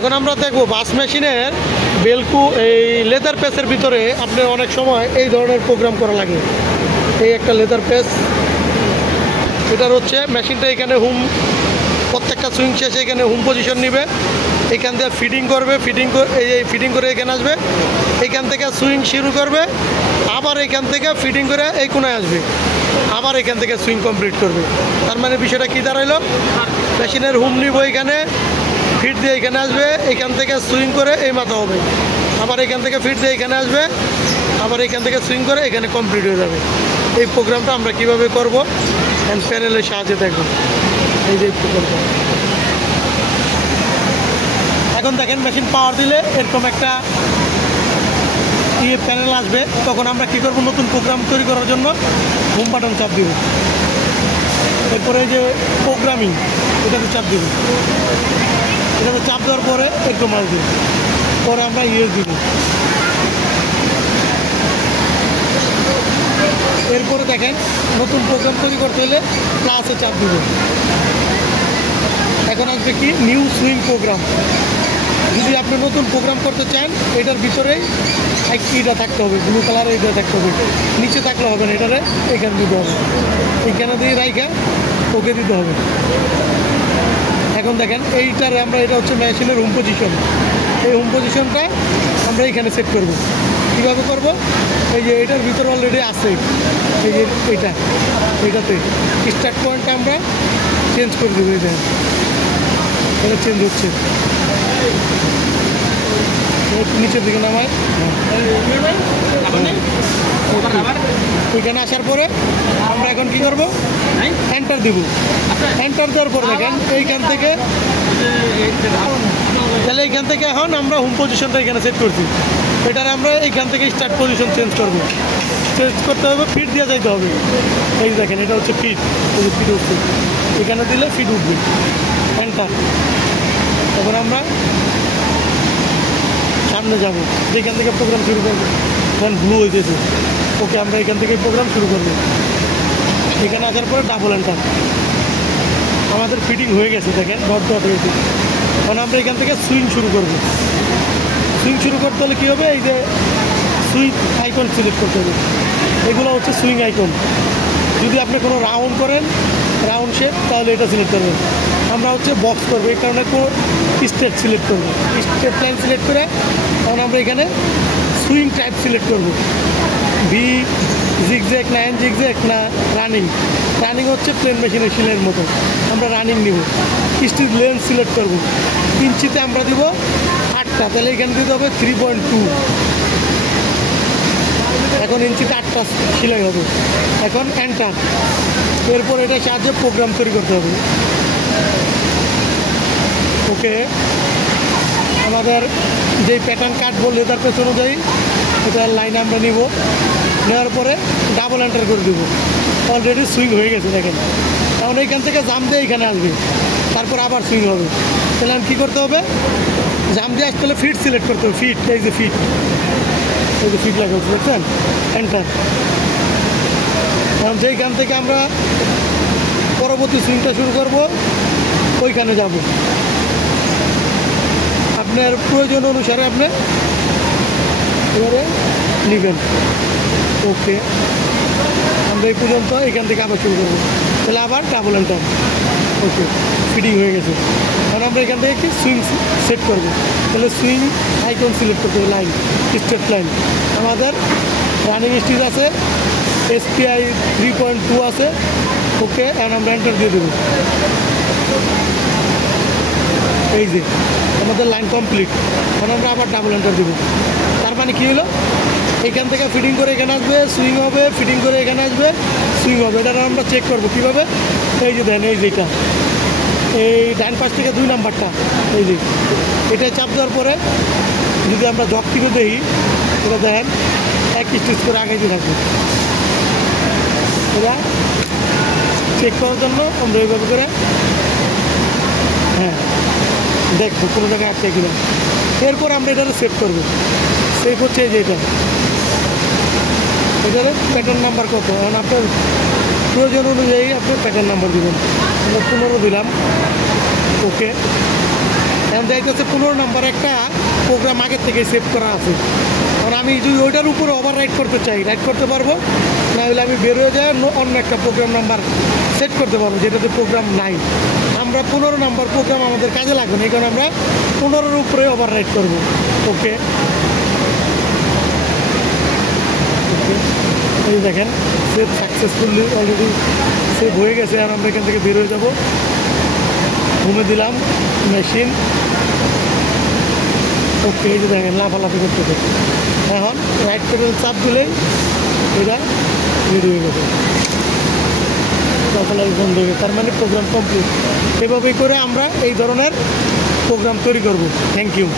এখন আমরা দেখব বাস মেশিনের বেলকু এই লেদার পেসের ভিতরে আপনার অনেক সময় এই ধরনের প্রোগ্রাম করা লাগে। এই একটা লেদার পেস, এটার হচ্ছে মেশিনটা এখানে প্রত্যেকটা সুইং শেষে এখানে হোম পজিশন নেবে, এখান থেকে ফিটিং করবে, ফিটিং করে এখানে আসবে, এখান থেকে সুইং শুরু করবে, আবার এখান থেকে ফিটিং করে এই কোনায় আসবে, আবার এখান থেকে সুইং কমপ্লিট করবে। তার মানে বিষয়টা কী দাঁড়াইলো, মেশিনের হোম নিব, এখানে ফিট দিয়ে এখানে আসবে, এখান থেকে সুইং করে এই মাথা হবে, আবার এখান থেকে ফিট দিয়ে এখানে আসবে, আবার এখান থেকে সুইং করে এখানে কমপ্লিট হয়ে যাবে। এই প্রোগ্রামটা আমরা কিভাবে করব হ্যান্ড প্যানেলের সাহায্যে দেখব। এই যে প্রোগ্রামটা এখন দেখেন, মেশিন পাওয়ার দিলে এরকম একটা প্যানেল আসবে, তখন আমরা কী করব, নতুন প্রোগ্রাম তৈরি করার জন্য হোম বাটন চাপ দিব, এরপরে এই যে প্রোগ্রামিং এটাতে চাপ দিব, এটাতে চাপ দেওয়ার পরে এরকম আসবে, পরে আমরা দিব, এরপরে দেখেন নতুন প্রোগ্রাম তৈরি করতে হলে প্লাসে চাপ দিব। এখন আসবে কি নিউ সুইং প্রোগ্রাম। যদি আপনি নতুন প্রোগ্রাম করতে চান, এটার ভিতরেই এটা থাকতে হবে, ব্লু কালারের এটা থাকতে হবে, নিচে থাকলে হবে না, এটারে এখানে দিতে হবে, এইখানে দিয়ে রাইখা ওকে দিতে হবে। এখন দেখেন এইটার এটা হচ্ছে মেশিনের হোম পজিশন, এই হোম পজিশনটা আমরা এইখানে সেট করব। কীভাবে করব, এই যে এটার ভিতরে অলরেডি আছে, এই যে এইটাতে স্টার্ট পয়েন্টটা আমরা চেঞ্জ করে দেবো, এটা চেঞ্জ হচ্ছে, নিচের দিকে নামায়, ওইখানে আসার পরে আমরা এখন কি করব, এন্টার দিব। এন্টার দেওয়ার পরে দেখেন এইখান থেকে, তাহলে এইখান থেকে এখন আমরা হোম পজিশনটা এখানে সেট করছি, এটার আমরা এইখান থেকে স্টার্ট পজিশন চেঞ্জ করব। চেঞ্জ করতে হবে, ফিট দিয়ে যাইতে হবে। এই দেখেন এটা হচ্ছে ফিট, এই যে ফিট উঠছে, এখানে দিলে ফিট উঠবে, এন্টার। তখন আমরা সামনে যাব, যেখান থেকে প্রোগ্রাম শুরু করবো, এখন ব্লু হয়েছে, ওকে আমরা এখান থেকে প্রোগ্রাম শুরু করবো। এখানে আসার পরে ডাবল এন্টার, আমাদের ফিটিং হয়ে গেছে, দেখেন ডট ডট হয়েছে। এখন আমরা এখান থেকে সুইং শুরু করব। সুইং শুরু করতে হলে কী হবে, এই যে সুইং আইকন সিলেক্ট করতে হবে, এগুলো হচ্ছে সুইং আইকন। যদি আপনি কোনো রাউন্ড করেন, রাউন্ড শেপ, তাহলে এটা সিলেক্ট করবেন। আমরা হচ্ছে বক্স করবো, এই কারণে কোনো স্টেট সিলেক্ট করবো, স্টেট লাইন সিলেক্ট করে তখন আমরা এখানে সুইং টাইপ সিলেক্ট করবো, ভি জিগজ্যাগ না এন জিগজ্যাগ না রানিং। রানিং হচ্ছে প্লেন মেশিনের শিলের মতো, আমরা রানিং নিব। স্টিচ লেন্থ সিলেক্ট করবো, ইঞ্চিতে আমরা দিব 8টা, তাহলে এখানে দিতে হবে 3.2। এখন ইঞ্চিতে 8টা সেলাই হবে। এখন এন্টার, এরপর এটার সাহায্যে প্রোগ্রাম তৈরি করতে হবে। ওকে, আমাদের যেই প্যাটার্ন কাটবো লেদার পেস অনুযায়ী এটার লাইন আমরা নিব, নেওয়ার পরে ডাবল এন্টার করে দেবো। অলরেডি সুইং হয়ে গেছে দেখেন। এখন এইখান থেকে জাম দিয়ে এখানে আসবে, তারপর আবার সুইং হবে। তাহলে আমি কী করতে হবে, জাম দিয়ে আসতে হলে ফিট সিলেক্ট করতে হবে, ফিট, এই যে ফিট, এই যে ফিট লাগা হচ্ছে, দেখছেন, এন্টার। কারণ যেইখান থেকে আমরা পরবর্তী সুইংটা শুরু করব, ওইখানে যাব। আপনার প্রয়োজন অনুসারে আপনি এবারে নেবেন। ওকে, আমরা এই পর্যন্ত এখান থেকে আবার শুরু করবো, তাহলে আবার ডাবল এন্টার। ওকে, ফিটিং হয়ে গেছে। কারণ আমরা এখান থেকে কি সুইং সেট করবো, তাহলে সুইং আইকন সিলেক্ট করতে হবে, লাইন, স্ট্রেট লাইন। আমাদের রানিং স্টিচ আছে, SPI 3.2 আছে। ওকে, আর আমরা এন্টার দিয়ে দেবো। এই যে আমাদের লাইন কমপ্লিট। এখন আমরা আবার ডাবল এন্টার দেবো। তার মানে কী হলো, এখান থেকে ফিটিং করে এখানে আসবে, সুইং হবে, ফিটিং করে এখানে আসবে, সুইং হবে। এটা আমরা চেক করবো কীভাবে, এই যে দেন, এই যেটা এই ডান পাশ থেকে 2 নাম্বারটা, এই যে এটা চাপ দেওয়ার পরে যদি আমরা জগ কিনে দেখি, এটা দেখেন এক স্টিচ করে আগাইতে থাকবে। এটা চেক করার জন্য আমরা এইভাবে করে হ্যাঁ দেখবো কোনো জায়গায় আটকে কিনা। এরপর আমরা এটাকে সেভ করবো। সেভ হচ্ছে এই যে এটার প্যাটার্ন নাম্বার কত, এখন আপনার প্রয়োজন অনুযায়ী আপনি প্যাটার্ন নাম্বার দেবেন। আমরা 15 দিলাম। ওকে, এখন যাইতেছে 15 নাম্বার একটা প্রোগ্রাম আগের থেকে সেভ করা আছে। কারণ আমি যদি ওইটার উপরে ওভার রাইড করতে চাই, রাইড করতে পারবো, না হলে আমি বের হয়ে যায় অন্য একটা প্রোগ্রাম নাম্বার সেট করতে পারবো যেটাতে প্রোগ্রাম নাই। আমরা 15 নাম্বার প্রোগ্রাম আমাদের কাজে লাগবে না, এই কারণে আমরা 15-এর উপরে ওভার রাইড করবো। ওকে, এই দেখেন সেভ সাকসেসফুলি অলরেডি সেভ হয়ে গেছে। আর আমরা এখান থেকে বের হয়ে যাবো। ঘুমে দিলাম মেশিন। ওকে, এই যে দেখেন লাফালাফি করতেছে। এখন রাইট পেডাল চাপ দিলেই এটা রেডি হয়ে গেছে, লাফালাফি বন্ধ হয়ে গেছে। তার মানে প্রোগ্রাম কমপ্লিট। এভাবেই করে আমরা এই ধরনের প্রোগ্রাম তৈরি করব। Thank you.